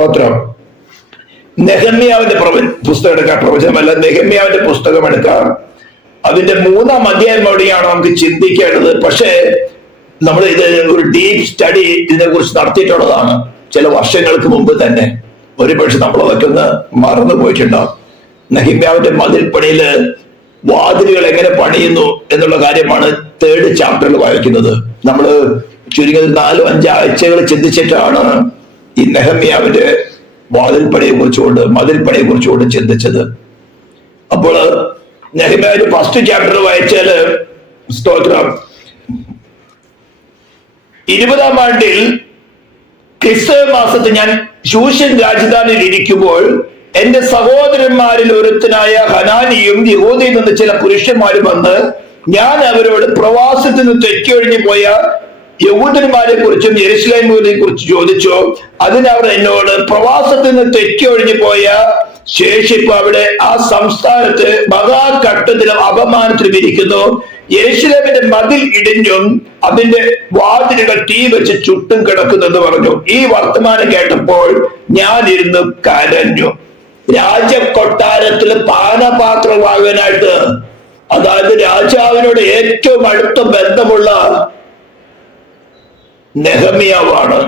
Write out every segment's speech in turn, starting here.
സ്തോത്രം. നെഹമ്യാവിന്റെ പുസ്തകം എടുക്കാം, പ്രവചനമല്ല, നെഹമ്യാവിന്റെ പുസ്തകം എടുക്കാം. അതിന്റെ 3-ാം അധ്യായം അവിടെയാണ് നമുക്ക് ചിന്തിക്കേണ്ടത്. പക്ഷേ നമ്മൾ ഇത് ഒരു ഡീപ് സ്റ്റഡി ഇതിനെ കുറിച്ച് നടത്തിയിട്ടുള്ളതാണ് ചില വർഷങ്ങൾക്ക് മുമ്പ് തന്നെ. ഒരുപക്ഷെ നമ്മളതൊക്കെ ഒന്ന് മറന്നു പോയിട്ടുണ്ടാവും. നെഹമ്യാവിന്റെ മതിൽപ്പണിയില് വാതിലുകൾ എങ്ങനെ പണിയുന്നു എന്നുള്ള കാര്യമാണ് 3rd ചാപ്റ്ററിൽ വായിക്കുന്നത്. നമ്മൾ ചുരുങ്ങിയത് 4-5 ആഴ്ചകൾ ചിന്തിച്ചിട്ടാണ് ഈ നെഹമ്യാവിന്റെ മതിൽപ്പണിയെ കുറിച്ചുകൊണ്ട് ചിന്തിച്ചത്. അപ്പോൾ നെഹമ്യാവിന്റെ 1st ചാപ്റ്റർ വായിച്ചാല് സ്തോത്രം, 20-ാം ആണ്ടിൽ ക്രിസ്തവ മാസത്തിൽ ഞാൻ ശൂഷൻ രാജധാനിയിൽ ഇരിക്കുമ്പോൾ എന്റെ സഹോദരന്മാരിൽ ഒരുത്തനായ ഹനാനിയും യഹൂദയിൽ നിന്ന് ചില പുരുഷന്മാരും വന്ന് ഞാൻ അവരോട് പ്രവാസത്തിൽ നിന്ന് തെറ്റൊഴിഞ്ഞു പോയ യഹൂദന്മാരെ കുറിച്ചും യെരുശലേമിനെ കുറിച്ച് ചോദിച്ചു. അതിനവർ എന്നോട്, പ്രവാസത്തിൽ നിന്ന് തെറ്റൊഴിഞ്ഞു പോയ ശേഷിപ്പ് അവിടെ ആ സംസ്ഥാനത്ത് മഹാഘട്ടത്തിലും അപമാനത്തിലും ഇരിക്കുന്നു. യെരുശലേമിന്റെ മതിൽ ഇടിഞ്ഞും അതിന്റെ വാതിലുകൾ തീ വെച്ച് ചുട്ടും കിടക്കുന്നെന്ന് പറഞ്ഞു. ഈ വർത്തമാനം കേട്ടപ്പോൾ ഞാൻ ഇരുന്ന് കരഞ്ഞു. രാജകൊട്ടാരത്തിൽ പാനപാത്രമാകാനായിട്ട്, അതായത് രാജാവിനോട് ഏറ്റവും അടുത്ത ബന്ധമുള്ള നെഹമ്യാവാണ്.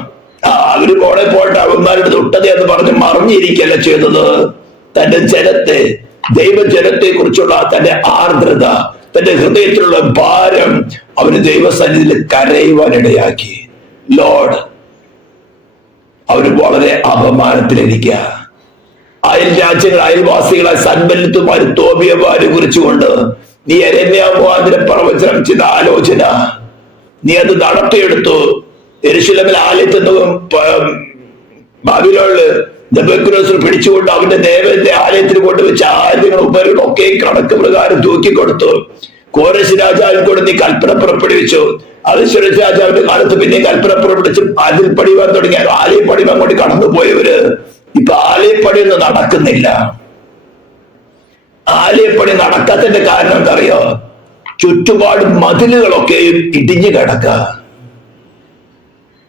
അവര് പോണെ പോട്ടെ, അവന്മാരുടെ തൊട്ടതേ എന്ന് പറഞ്ഞ് മറിഞ്ഞിരിക്കല്ല ചെയ്തത്. തന്റെ ജനത്തെ, ദൈവജനത്തെ കുറിച്ചുള്ള തന്റെ ആർദ്രത, തന്റെ ഹൃദയത്തിലുള്ള ഭാരം അവന് ദൈവസന്നിധിയിൽ കരയുവാനിടയാക്കി. ലോർഡ്, അവര് വളരെ അപമാനത്തിലിരിക്കുക. അയൽവാസികളായ സൻബല്ലത്തുമാര് തോബിയമാരെ കുറിച്ചുകൊണ്ട് നീ യെരമ്യാവിന്റെ പ്രവചനം ചെയ്ത ആലോചന നീ അത് നടത്തിയെടുത്തു. യെരുശലേമിൽ ആലയത്തിൽ ബാബിലോണില് നെബൂഖദ്നേസർ പിടിച്ചുകൊണ്ട് അവന്റെ ദേവന്റെ ആലയത്തിൽ കൊണ്ടുവച്ച ആയുധങ്ങളും ഉപകരണങ്ങളൊക്കെ കണക്ക് പ്രകാരം തൂക്കിക്കൊടുത്തു. കോരശ് രാജാവിനെ കൊണ്ട് നീ കൽപ്പന പുറപ്പെടുവിച്ചു. അഹശ്വേരോശ് രാജാവിന്റെ കാലത്ത് പിന്നെ കൽപ്പന പുറപ്പെടുവിച്ച് അതിൽ പണിവാൻ തുടങ്ങിയ ആലയം പണിവാൻ കൊണ്ട് കടന്നുപോയവര് ഇപ്പൊ ആലയപ്പണിയൊന്നും നടക്കുന്നില്ല. ആലയപ്പണി നടക്കാത്തതിന്റെ കാരണം എന്താ അറിയോ? ചുറ്റുപാട് മതിലുകളൊക്കെയും ഇടിഞ്ഞു കിടക്ക.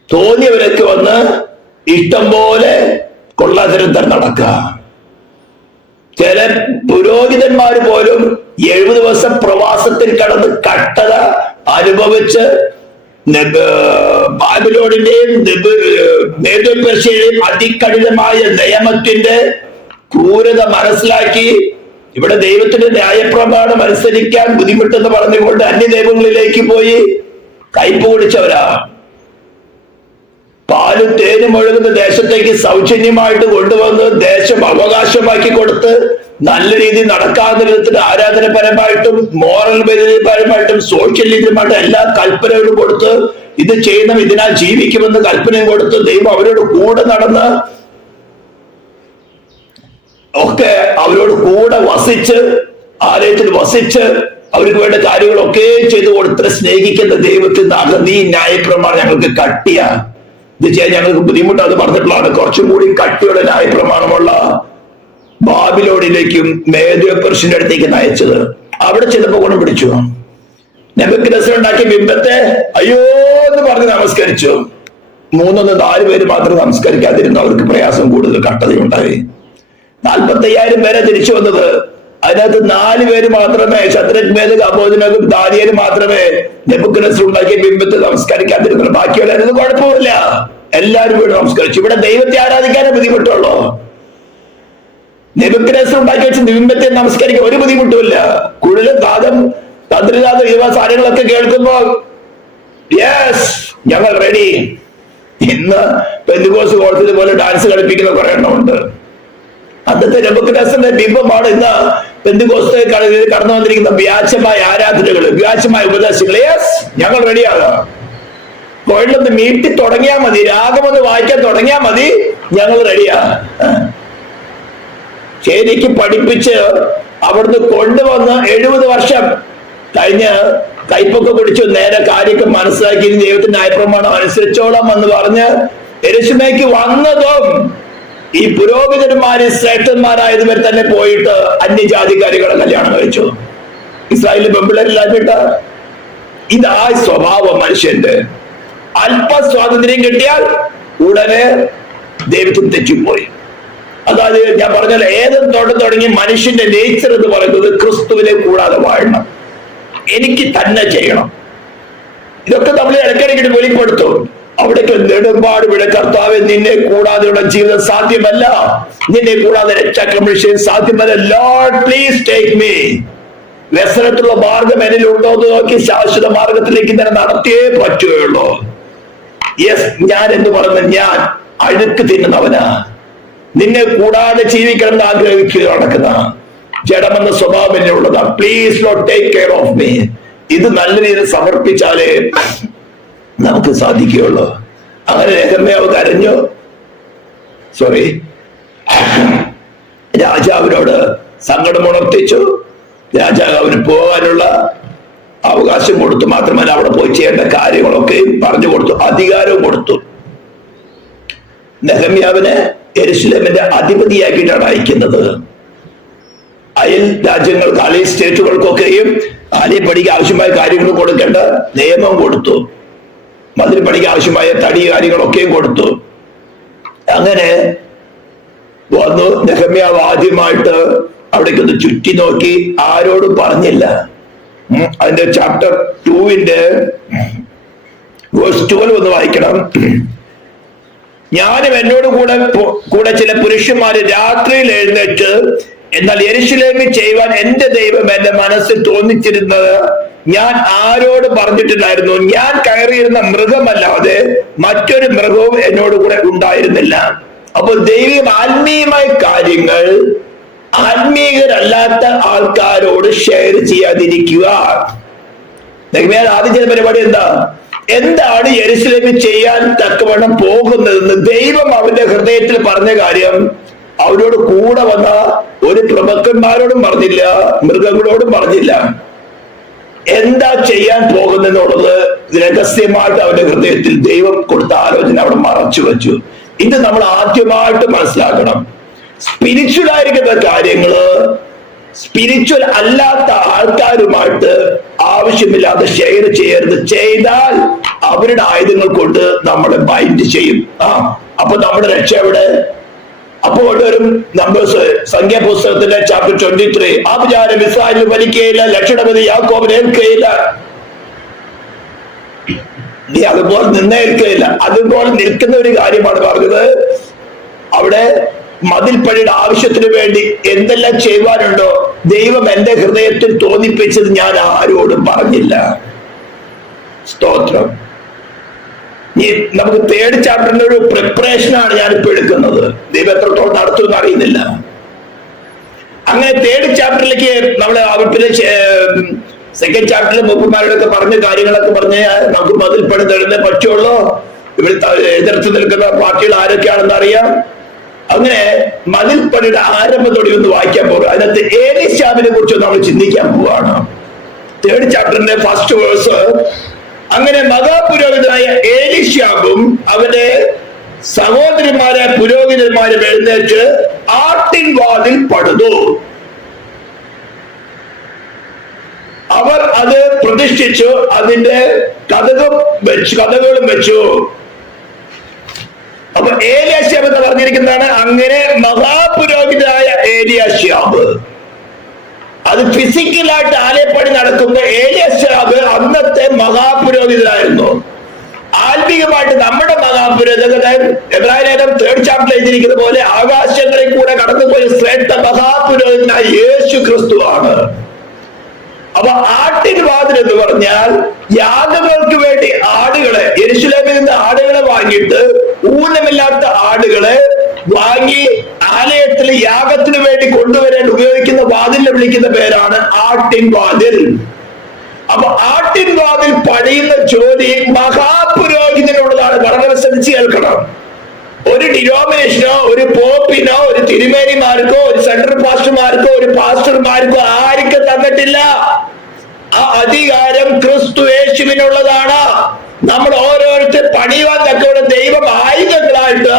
തോന്നിയവരൊക്കെ വന്ന് ഇഷ്ടം പോലെ കൊള്ളാതിരന്തരം നടക്ക. ചില പുരോഹിതന്മാർ പോലും 70 ദിവസം പ്രവാസത്തിൽ കടന്ന് കട്ടത അനുഭവിച്ച് ബാബിലോണിന്റെയും മേദ്യോപേർഷ്യയുടെയും അതികഠിനമായ നിയമത്തിന്റെ ക്രൂരത മനസ്സിലാക്കി ഇവിടെ ദൈവത്തിന്റെ ന്യായപ്രമാണം അനുസരിക്കാൻ ബുദ്ധിമുട്ടെന്ന് പറഞ്ഞുകൊണ്ട് അന്യദൈവങ്ങളിലേക്ക് പോയി കയ്പ് കുടിച്ചവരാ. പാലും തേനും ഒഴുകുന്ന ദേശത്തേക്ക് സൗജന്യമായിട്ട് കൊണ്ടുവന്ന് ദേശം അവകാശമാക്കി കൊടുത്ത് നല്ല രീതിയിൽ നടക്കാവുന്ന വിധത്തിൽ ആരാധനപരമായിട്ടും മോറൽ പരമായിട്ടും സോഷ്യൽ രീതിയിലുമായിട്ടും എല്ലാ കൽപ്പനകളും കൊടുത്ത് ഇത് ചെയ്യണം, ഇതിനാൽ ജീവിക്കുമെന്ന് കൽപ്പനയും കൊടുത്ത് ദൈവം അവരോട് കൂടെ നടന്ന് ഒക്കെ അവരോട് കൂടെ വസിച്ച് ആലയത്തിൽ വസിച്ച് അവർക്ക് വേണ്ട കാര്യങ്ങളൊക്കെ ചെയ്തു കൊടുത്ത് സ്നേഹിക്കുന്ന ദൈവത്തിൽ നിന്ന് നീ ന്യായപ്രമാണം ഞങ്ങൾക്ക് കട്ടിയ ഇത് ചെയ്യാൻ ഞങ്ങൾക്ക് ബുദ്ധിമുട്ട് അത് പറഞ്ഞിട്ടുള്ളതാണ്. കുറച്ചും കൂടി കട്ടിയുള്ള ന്യായപ്രമാണമുള്ള ബാബിലോണിലേക്കും മേദ്യോപേർഷ്യന്റെ അടുത്തേക്ക് നയിച്ചത്. അവിടെ ചെന്നപ്പോ ഗുണം പിടിച്ചു. നെബൂഖദ്നേസർ ഉണ്ടാക്കിയ ബിംബത്തെ അയ്യോ എന്ന് പറഞ്ഞ് നമസ്കരിച്ചു. 3-4 പേര് മാത്രം നമസ്കരിക്കാതിരുന്നു. അവർക്ക് പ്രയാസം കൂടുതൽ, കട്ടതയുണ്ടായി. 45,000 പേരെ തിരിച്ചു വന്നത്. അതിനകത്ത് 4 പേര് മാത്രമേ, ശദ്രക് മേശക് അബേദ്നെഗോവും ദാനിയേലും മാത്രമേ നെബൂഖദ്നേസർ ഉണ്ടാക്കിയ ബിംബത്തെ നമസ്കരിക്കാതിരുന്നുള്ളൂ. ബാക്കിയുള്ളവരൊന്നും കുഴപ്പമില്ല, എല്ലാവരും വീട് നമസ്കരിച്ചു. ഇവിടെ ദൈവത്തെ ആരാധിക്കാനേ ബുദ്ധിമുട്ടുള്ളൂ. നെബൂഖദ്നേസർ ഉണ്ടാക്കി വെച്ച ബിംബത്തെ നമസ്കരിക്കാൻ ഒരു ബുദ്ധിമുട്ടുമില്ല. കൂടുതലും തന്ത്രിനാഥം ഈ സാധനങ്ങളൊക്കെ കേൾക്കുമ്പോൾ യെസ് ഞങ്ങൾ റെഡി. ഇന്ന് പെന്തിക്കോസ്ത് കോളത്തിൽ പോലെ ഡാൻസ് കളിപ്പിക്കുന്ന കുറെ എണ്ണമുണ്ട്. അന്നത്തെ നെബൂഖദ്നേസറിന്റെ ബിംബമാണ് ഇന്ന് പെന്തിക്കോസ്ത് കടന്നു വന്നിരിക്കുന്ന വ്യാജമായ ആരാധനകൾ, വ്യാജമായ ഉപദേശങ്ങൾ. യെസ് ഞങ്ങൾ റെഡിയാകാം. കൊള്ളൊന്ന് മീട്ടി തുടങ്ങിയാൽ മതി, രാഗമൊന്ന് വായിക്കാൻ തുടങ്ങിയാൽ മതി, ഞങ്ങൾ റെഡിയാ. ശരിക്ക് പഠിപ്പിച്ച് അവിടുന്ന് കൊണ്ടുവന്ന് 70 വർഷം കഴിഞ്ഞ് കൈപ്പൊക്കെ പിടിച്ചു നേരെ കാര്യമൊക്കെ മനസ്സിലാക്കി ദൈവത്തിന്റെ ന്യായപ്രമാണം അനുസരിച്ചോളാം എന്ന് പറഞ്ഞ് യെരൂശലേമിലേക്ക് വന്നതും ഈ പുരോഹിതന്മാര് ശ്രേഷ്ഠന്മാരായതുവരെ തന്നെ പോയിട്ട് അന്യജാതിക്കാരികളെ കല്യാണം കഴിച്ചു. ഇസ്രായേലിലെ പെമ്പിള്ളേരില്ലാഞ്ഞിട്ട്. ഇതാ സ്വഭാവം മനുഷ്യന്റെ. അല്പ സ്വാതന്ത്ര്യം കിട്ടിയാൽ ഉടനെ ദൈവത്തിന് തെറ്റിപ്പോയി. അതായത് ഞാൻ പറഞ്ഞാൽ ഏതും തുടങ്ങി മനുഷ്യന്റെ നേച്ചർ എന്ന് പറയുന്നത് ക്രിസ്തുവിനെ കൂടാതെ വാഴണം, എനിക്ക് തന്നെ ചെയ്യണം. ഇതൊക്കെ നമ്മൾ ഇടയ്ക്കിടയ്ക്ക് വെളിപ്പെടുത്തും. അവിടേക്ക് നെടുമ്പാട് ഇവിടെ കർത്താവെ നിന്നെ കൂടാതെയുള്ള ജീവിതം സാധ്യമല്ല, നിന്നെ കൂടാതെ രക്ഷാക്രമണം സാധ്യമല്ല. Lord please take me. വ്യസനത്തിലുള്ള മാർഗം എന്നിലുണ്ടോ എന്ന് നോക്കി ശാശ്വത മാർഗത്തിലേക്ക് തന്നെ നടത്തിയേ പറ്റുകയുള്ളൂ. യെസ്, ഞാൻ എന്ന് പറഞ്ഞ ഞാൻ അഴുക്ക് തിന്നുന്നവനാ, നിന്നെ കൂടാതെ ജീവിക്കണം എന്ന് ആഗ്രഹിക്കുക നടക്കുന്ന ജഡമെന്ന സ്വഭാവം എന്നെ ഉള്ളതാ. Please Lord take care of me. ഇത് നല്ല രീതിയിൽ സമർപ്പിച്ചാലേ നമുക്ക് സാധിക്കുകയുള്ളൂ. അങ്ങനെ നെഹെമ്യാവ് കരഞ്ഞു. രാജാവിനോട് സങ്കടം ഉണർത്തിച്ചു. രാജാവ് അവന് പോകാനുള്ള അവകാശം കൊടുത്തു. മാത്രമല്ല അവിടെ പോയി ചെയ്യേണ്ട കാര്യങ്ങളൊക്കെ പറഞ്ഞു കൊടുത്തു, അധികാരവും കൊടുത്തു. നെഹെമ്യാവിനെ യെരൂശലേമിന്റെ അധിപതിയാക്കിയിട്ടാണ് അയക്കുന്നത്. അയൽ രാജ്യങ്ങൾക്ക്, അയൽ സ്റ്റേറ്റുകൾക്കൊക്കെയും ആലയം പണിക്ക് ആവശ്യമായ കാര്യങ്ങൾ കൊടുക്കേണ്ട നിയമം കൊടുത്തു. മതിൽ പണിക്ക് ആവശ്യമായ തടി കാര്യങ്ങളൊക്കെയും കൊടുത്തു. അങ്ങനെ വന്നു. നെഹെമ്യാവ് ആദ്യമായിട്ട് അവിടേക്കൊന്ന് ചുറ്റി നോക്കി, ആരോടും പറഞ്ഞില്ല. അതിന്റെ ചാപ്റ്റർ 2 വേഴ്സ് 12 ഒന്ന് വായിക്കണം. ഞാനും എന്നോട് കൂടെ ചില പുരുഷന്മാര് രാത്രിയിൽ എഴുന്നേറ്റ്, എന്നാൽ യെരൂശലേമിൽ ചെയ്യുവാൻ എന്റെ ദൈവം എന്റെ മനസ്സിൽ തോന്നിച്ചിരുന്നത് ഞാൻ ആരോട് പറഞ്ഞിട്ടില്ലായിരുന്നു. ഞാൻ കയറിയിരുന്ന മൃഗമല്ലാതെ മറ്റൊരു മൃഗവും എന്നോട് കൂടെ ഉണ്ടായിരുന്നില്ല. അപ്പോൾ ദൈവം ആത്മീയമായ കാര്യങ്ങൾ ആത്മീയരല്ലാത്ത ആൾക്കാരോട് ഷെയർ ചെയ്യാതിരിക്കുക. ആദ്യം ചെയ്ത പരിപാടി എന്താണ് യെരൂശലേമിൽ ചെയ്യാൻ തക്കവണ്ണം പോകുന്നതെന്ന് ദൈവം അവന്റെ ഹൃദയത്തിൽ പറഞ്ഞ കാര്യം അവരോട് കൂടെ വന്ന ഒരു പ്രഭുക്കന്മാരോടും പറഞ്ഞില്ല, മൃഗങ്ങളോടും പറഞ്ഞില്ല. എന്താ ചെയ്യാൻ പോകുന്നെന്നുള്ളത് രഹസ്യമായിട്ട് അവന്റെ ഹൃദയത്തിൽ ദൈവം കൊടുത്ത ആലോചന അവിടെ മറച്ചു വെച്ചു. ഇത് നമ്മൾ ആദ്യമായിട്ട് മനസ്സിലാക്കണം. സ്പിരിച്വൽ ആയിരിക്കുന്ന കാര്യങ്ങള് സ്പിരിച്വൽ അല്ലാത്ത ആൾക്കാരുമായിട്ട് ആവശ്യമില്ലാതെ ഷെയർ ചെയ്യരുത്. ചെയ്താൽ അവരുടെ ആയുധങ്ങൾ കൊണ്ട് നമ്മളെ ബൈൻഡ് ചെയ്യും. അപ്പൊ നമ്മുടെ രക്ഷ എവിടെ? അപ്പോൾ വരും നമ്പേഴ്സ്, സംഖ്യാപുസ്തകത്തിന്റെ ചാപ്റ്റർ 23. ആഭിചാരം ഇസ്രായേലിന് വലിക്കുകയില്ല, ലക്ഷണപതി യാക്കോബിനെ ഏൽക്കുകയില്ല. നീ അതുപോലെ നിന്നേൽക്കുകയില്ല. അതുപോലെ നിൽക്കുന്ന ഒരു കാര്യമാണ് പറഞ്ഞത്. അവിടെ മതിൽപ്പണിയുടെ ആവശ്യത്തിന് വേണ്ടി എന്തെല്ലാം ചെയ്യുവാനുണ്ടോ ദൈവം എന്റെ ഹൃദയത്തിൽ തോന്നിപ്പിച്ചത് ഞാൻ ആരോടും പറഞ്ഞില്ല. സ്തോത്രം. നമുക്ക് 3rd ചാപ്റ്ററിന്റെ ഒരു പ്രിപ്പറേഷനാണ് ഞാനിപ്പോ എടുക്കുന്നത്. ദൈവം എത്രത്തോളം നടത്തുമെന്ന് അറിയുന്നില്ല. അങ്ങനെ 3rd ചാപ്റ്ററിലേക്ക് നമ്മൾ പിന്നെ 2nd ചാപ്റ്ററിലെ മുപ്പന്മാരോടൊക്കെ പറഞ്ഞ കാര്യങ്ങളൊക്കെ പറഞ്ഞ് നമുക്ക് മതിൽപ്പണി തരുന്നേ പറ്റുള്ളൂ. ഇവിടെ എതിർത്ത് നിൽക്കുന്ന പാർട്ടികൾ ആരൊക്കെയാണെന്ന് അറിയാം. അങ്ങനെ മതിൽപ്പണിയുടെ ആരംഭത്തോടെ ഒന്ന് വായിക്കാൻ പോകുക. അതിനകത്ത് ഏലീശാവിനെ കുറിച്ച് നമ്മൾ ചിന്തിക്കാൻ പോവുകയാണ്. 3rd ചാപ്റ്ററിന്റെ 1st verse. അങ്ങനെ മഹാപുരോഹിതനായ ഏലീശാവും അവന്റെ സഹോദരന്മാരെ പുരോഹിതന്മാരെ എഴുന്നേറ്റ് ആട്ടിൻ വാതിൽ പണിതു. അവർ അത് പ്രതിഷ്ഠിച്ചു, അതിന്റെ കഥകളും വെച്ചു. അപ്പൊ ഏലിയാശാബ് എന്ന് പറഞ്ഞിരിക്കുന്നതാണ്. അങ്ങനെ മഹാപുരോഹിതനായ ഏലിയാശാബ്, അത് ഫിസിക്കലായിട്ട് ആലയപ്പണി നടക്കുന്ന ഏലിയാശാബ് അന്നത്തെ മഹാപുരോഹിതനായിരുന്നു. ആത്മീയമായിട്ട് നമ്മുടെ മഹാപുരോഹിതൻ എബ്രായ ലേഖനം 3rd ചാപ്റ്ററിൽ എഴുതിയിരിക്കുന്ന പോലെ ആകാശങ്ങളിൽ കൂടെ കടന്നുപോയ ശ്രേഷ്ഠ മഹാപുരോഹിതനായ യേശു ക്രിസ്തുവാണ്. അപ്പൊ ആട്ടിൻ വാതിൽ എന്ന് പറഞ്ഞാൽ യാഗങ്ങൾക്ക് വേണ്ടി ആടുകളെ, യെരൂശലേമിൽ നിന്ന് ആടുകളെ വാങ്ങിയിട്ട് ഊനമില്ലാത്ത ആടുകളെ വാങ്ങി ആലയത്തിൽ യാഗത്തിന് വേണ്ടി കൊണ്ടുവരാൻ ഉപയോഗിക്കുന്ന വാതിലിനെ വിളിക്കുന്ന പേരാണ് ആട്ടിൻ വാതിൽ. അപ്പൊ ആട്ടിൻ വാതിൽ പണിയുന്ന ജോലി മഹാപുരോഹിതനുള്ളതാണ്. വളരെ ശ്രദ്ധിച്ച് കേൾക്കണം. ഒരു ഡിനോമിനേഷനോ ഒരു പോപ്പിനോ ഒരു തിരുമേനിമാർക്കോ ഒരു സെൻട്രൽ പാസ്റ്റർമാർക്കോ ഒരു പാസ്റ്റർമാർക്കോ ആർക്കും തന്നിട്ടില്ല. ആ അധികാരം ക്രിസ്തു യേശുവിനുള്ളതാണ്. നമ്മൾ ഓരോരുത്തർ പണിയുവാൻ തക്കവണ്ണം ദൈവം ആയുധങ്ങളായിട്ട്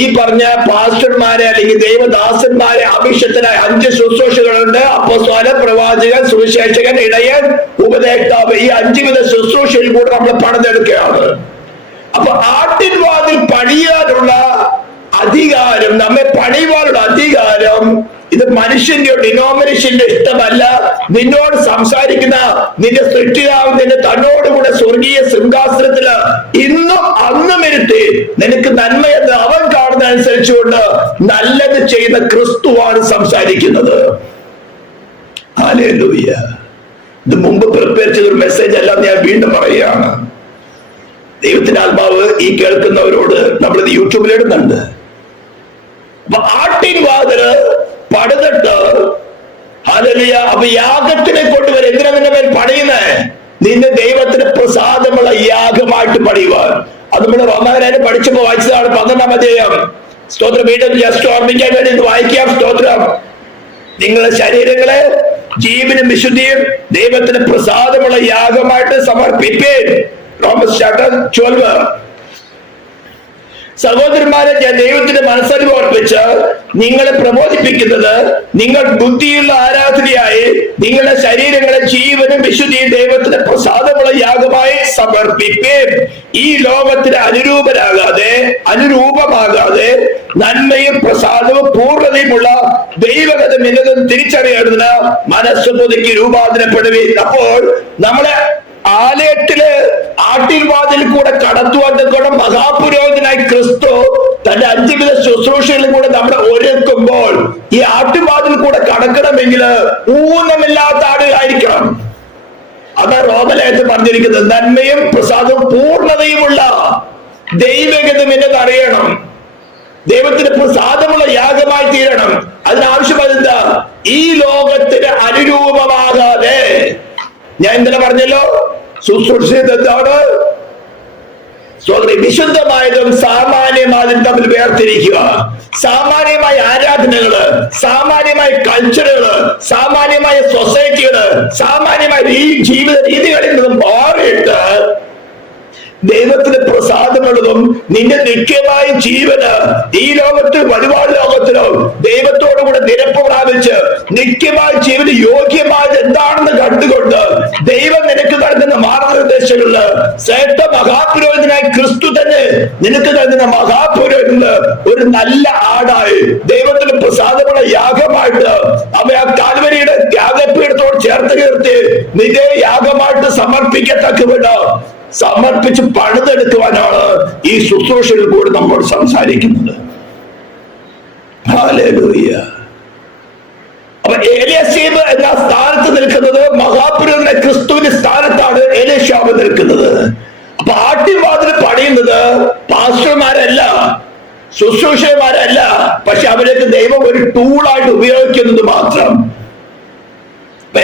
ഈ പറഞ്ഞ പാസ്റ്റർമാരെ അല്ലെങ്കിൽ ദൈവദാസന്മാരെ അഭിഷക്തനായ 5 ശുശ്രൂഷകളുണ്ട്. അപ്പോസ്തലൻ, പ്രവാചകൻ, സുവിശേഷകൻ, ഇടയൻ, ഉപദേഷ്ടാവ്. ഈ 5 വിധ ശുശ്രൂഷയിൽ കൂടെ നമ്മൾ പണിതെടുക്കുകയാണ്. അപ്പൊ ആട്ടിൻ വാതിൽ പണിയാനുള്ള അധികാരം, നമ്മെ പണിയുവാനുള്ള അധികാരം, ഇത് മനുഷ്യന്റെ ഡിനോമിനേഷന്റെ ഇഷ്ടമല്ല. നിന്നോട് സംസാരിക്കുന്ന നിന്റെ സൃഷ്ടിതാവ് നിന്റെ തന്നോടുകൂടെ സ്വർഗീയ സിംഹാസനത്തില് ഇന്നും അന്നും ഇരുത്തി നിനക്ക് നന്മയെന്ന് അവൻ കാണുന്ന അനുസരിച്ചുകൊണ്ട് നല്ലത് ചെയ്യുന്ന ക്രിസ്തുവാണ് സംസാരിക്കുന്നത്. ഹല്ലേലൂയ. ഇത് മുമ്പ് പ്രിപ്പയർ ചെയ്തൊരു മെസ്സേജ് അല്ല, ഞാൻ വീണ്ടും പറയുകയാണ്. ദൈവത്തിന്റെ ആത്മാവ് ഈ കേൾക്കുന്നവരോട് നമ്മളിത് യൂട്യൂബിലിടുന്നുണ്ട്. അപ്പൊ ആട്ടിൻ വാതില് പടുതിട്ട്, ഹല്ലേലൂയ, അപ്പൊ യാഗത്തിനെ കൊണ്ടുവരും. എന്തിനാ നിന്റെ മേൽ പണിയുന്നേ? നിന്റെ ദൈവത്തിന് പ്രസാദമുള്ള യാഗമായിട്ട് പണിയുവാൻ. അത് നമ്മുടെ റോമാക്കാരെ പഠിച്ചപ്പോ വായിച്ചതാണ് 12-ാം അധ്യായം. സ്തോത്രം. വീണ്ടും ജസ്റ്റ് ഓർമ്മിക്കാൻ വേണ്ടി ഇത് വായിക്കാം. സ്തോത്രം. നിങ്ങളുടെ ശരീരങ്ങളെ ജീവനും വിശുദ്ധിയും ദൈവത്തിന് പ്രസാദമുള്ള യാഗമായിട്ട് സമർപ്പിപ്പേൻ. Romance chapter 12. സഹോദരന്മാരെ, ഞാൻ ദൈവത്തിന്റെ മനസ്സറിവ് ഓർപ്പിച്ച് നിങ്ങളെ പ്രബോധിപ്പിക്കുന്നത്, നിങ്ങൾ ബുദ്ധിയുള്ള ആരാധനയായി നിങ്ങളുടെ ശരീരങ്ങളെ ജീവനും വിശുദ്ധിയും ദൈവത്തിന് പ്രസാദമുള്ള യാഗമായി സമർപ്പിപ്പേൻ. ഈ ലോകത്തിന് അനുരൂപമാകാതെ നന്മയും പ്രസാദവും പൂർണ്ണതയുമുള്ള ദൈവഗതം എന്നതും തിരിച്ചറിയേണ്ടതിന് മനസ്സ് പുതുക്കി രൂപാന്തരപ്പെടുവീൻ. അപ്പോൾ നമ്മളെ ആലയത്തില് ആട്ടിൻവാതിൽ കൂടെ കടത്തുവാൻ മഹാപുരോഹിതനായി ക്രിസ്തു തന്റെ 5 വിധ ശുശ്രൂഷകളിൽ കൂടെ നമ്മളെ ഒരുക്കുമ്പോൾ ഈ ആട്ടിൻവാതിൽ കൂടെ കടക്കണമെങ്കിൽ ഊനമില്ലാത്ത ആടുകളായിരിക്കണം. അതാണ് റോമലേഖനത്തിൽ പറഞ്ഞിരിക്കുന്നത്. നന്മയും പ്രസാദവും പൂർണ്ണതയുമുള്ള ദൈവഗതം എന്നത് അറിയണം. ദൈവത്തിന് പ്രസാദമുള്ള യാഗമായി തീരണം. അതിനാവശ്യമായത് എന്താ? ഈ ലോകത്തിന് അനുരൂപമാകാതെ. ഞാൻ ഇന്നലെ പറഞ്ഞല്ലോ, ശുശ്രൂഷ എന്താണ്? വിശുദ്ധമായതും സാമാന്യമായതും തമ്മിൽ വേർതിരിക്കുക. സാമാന്യമായ ആരാധനകള്, സാമാന്യമായ കൾച്ചറുകള്, സാമാന്യമായ സൊസൈറ്റികള്, സാമാന്യമായ ജീവിത രീതികളിൽ നിന്നും മാറിയിട്ട് ദൈവത്തിന് പ്രസാദമുള്ളതും നിന്റെ നിത്യമായ ജീവന് ഈ ലോകത്ത് വരുവാൻ ലോകത്തിലോ ദൈവത്തോടുകൂടെ നിരപ്പ് പ്രാപിച്ച് നിത്യമായ ജീവന് യോഗ്യമായത് എന്താണെന്ന് കണ്ടുകൊണ്ട് ദൈവം നിനക്ക് നൽകുന്ന മാർഗനിർദ്ദേശങ്ങളില് ശ്രേഷ്ഠ മഹാപുരോഹിതനായി ക്രിസ്തു തന്നെ നിനക്ക് നൽകുന്ന മഹാപുരോഹിതന് ഒരു നല്ല ആടായി ദൈവത്തിന് പ്രസാദമുള്ള യാഗമായിട്ട് അവ ആ കാൽവരിയുടെ യാഗപീഠത്തോട് ചേർത്ത് നിർത്തി നിന്റെ യാഗമായിട്ട് സമർപ്പിക്കത്തക്കവിധം സമർപ്പിച്ച് പണിതെടുക്കുവാനാണ് ഈ ശുശ്രൂഷയിൽ കൂടി നമ്മൾ സംസാരിക്കുന്നത്. ഹല്ലേലൂയ. അപ്പൊ എലിയാശീബ് എന്ന സ്ഥാനത്ത് നിൽക്കുന്നത് മഹാപുരോഹിതനായ ക്രിസ്തുവിന്റെ സ്ഥാനത്താണ് എലീശാവ് നിൽക്കുന്നത്. അപ്പൊ ആട്ടിൻവാതിൽ പണിയുന്നത് പാസ്റ്റർമാരല്ല, ശുശ്രൂഷകന്മാരല്ല, പക്ഷെ അവരൊക്കെ ദൈവം ഒരു ടൂളായിട്ട് ഉപയോഗിക്കുന്നത് മാത്രം.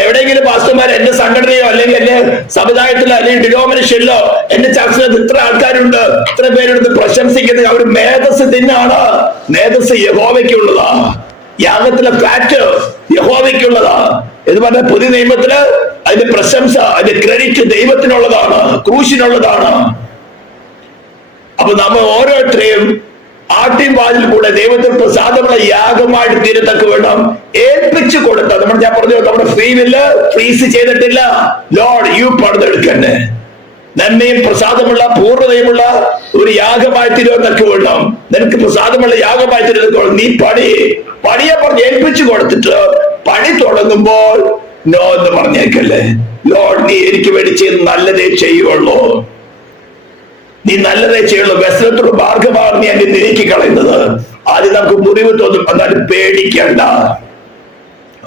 എവിടെയെങ്കിലും പാസ്റ്റർമാർ എന്റെ സംഘടനയോ അല്ലെങ്കിൽ എന്റെ സമുദായത്തിലോ അല്ലെങ്കിൽ ഡിനോമിനേഷനിലോ എന്റെ ചർച്ചിൽ ഇത്ര ആൾക്കാരുണ്ട്, ഇത്ര പേരെടുത്ത് പ്രശംസിക്കുന്നത് അവർ മേധസ് തിന്നാണ്. മേധസ് യഹോവയ്ക്കുള്ളതാ. യാഗത്തിലെ ഫ്ലാറ്റ് യഹോവയ്ക്കുള്ളതാ എന്ന് പറഞ്ഞ പുതിയ നിയമത്തില് അതിന്റെ പ്രശംസ, അതിന്റെ ക്രെഡിറ്റ് ദൈവത്തിനുള്ളതാണ്, ക്രൂശിനുള്ളതാണ്. അപ്പൊ നമ്മൾ ഓരോരുത്തരെയും ആട്ടിൻവാതിൽ കൂടെ ദൈവത്തിന് പ്രസാദമുള്ള യാഗമായിട്ട് തീരത്തക്ക വേണം ഏൽപ്പിച്ചു കൊടുത്ത. ഞാൻ പറഞ്ഞു, നമ്മുടെ ഫ്രീവില് ഫ്രീസ് ചെയ്തിട്ടില്ല. ലോർഡ് യു പണിതെടുക്കന്നെ. നന്മയും പ്രസാദമുള്ള പൂർണ്ണതയുമുള്ള ഒരു യാഗമായി തീരുവെന്നൊക്കെ വേണം. നിനക്ക് പ്രസാദമുള്ള യാഗമായി തീരുന്നൊക്കെ നീ പണിയെ പറഞ്ഞ് ഏൽപ്പിച്ചു കൊടുത്തിട്ട് പണി തുടങ്ങുമ്പോൾ നോ എന്ന് പറഞ്ഞേക്കല്ലേ. ലോർഡ് നീ എനിക്ക് വേണ്ടി ചെയ്ത് നല്ലതേ ചെയ്യുള്ളൂ, നീ നല്ലതേ ചെയ്യുള്ളൂ. വ്യസനത്തോട് മാർഗമാണ് നീ എന്നെ നീക്കി കളയുന്നത്. ആദ്യം നമുക്ക് മുറിവ് തോന്നും, എന്നാലും പേടിക്കണ്ട.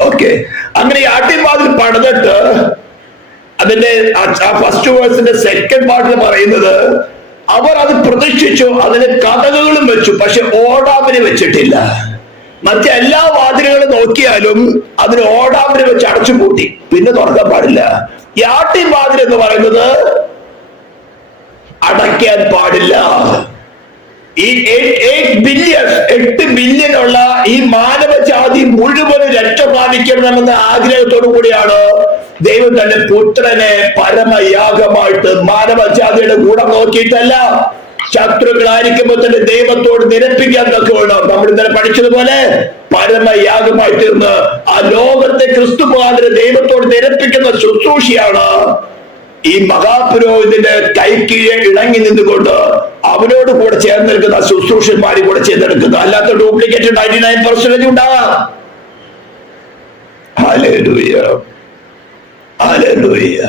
ഓക്കെ. അങ്ങനെ ഈ ആട്ടിൻവാതിൽ പണിതിട്ട് അതിന്റെ ഫസ്റ്റ് വേഴ്സിന്റെ സെക്കൻഡ് പാർട്ടിൽ പറയുന്നത് അവർ അത് പ്രതിഷ്ഠിച്ചു, അതിന് കതകുകളും വെച്ചു, പക്ഷെ ഓടാമിന് വെച്ചിട്ടില്ല. മറ്റെല്ലാ വാതിലുകളും നോക്കിയാലും അതിന് ഓടാമിന് വെച്ച് അടച്ചുപൂട്ടി, പിന്നെ തുറക്കാൻ പാടില്ല. ഈ ആട്ടിൻവാതിൽ എന്ന് പറയുന്നത് അടയ്ക്കാൻ പാടില്ല. ഈ 8 ബില്യനുള്ള ഈ മാനവജാതി മുഴുവനും രക്ഷ പ്രാപിക്കണമെന്ന ആഗ്രഹത്തോടു കൂടിയാണ് ദൈവം തന്റെ പുത്രനെ പരമയാഗമായിട്ട് മാനവജാതിയുടെ ഗുണം നോക്കിയിട്ടല്ല, ശത്രുക്കളായിരിക്കുമ്പോൾ തന്നെ ദൈവത്തോട് നിരപ്പിക്കാൻ തൊക്കെ വേണം. നമ്മൾ ഇന്നലെ പഠിച്ചതുപോലെ പരമയാഗമായി തീർന്ന് ആ ലോകത്തെ ക്രിസ്തു മുഖാന്തരം ദൈവത്തോട് നിരപ്പിക്കുന്ന ശുശ്രൂഷയാണ് ഈ മഹാപുരോഹിതന്റെ കൈക്കീഴെ ഇണങ്ങി നിന്നുകൊണ്ട് അവനോട് കൂടെ ചേർന്ന് നിൽക്കുന്ന ശുശ്രൂഷന്മാര് കൂടെ ചേർന്നെടുക്കുന്നു. അല്ലാത്ത ഡ്യൂപ്ലിക്കേറ്റ് 99% ഉണ്ടാകാം. ഹല്ലേലൂയ, ഹല്ലേലൂയ,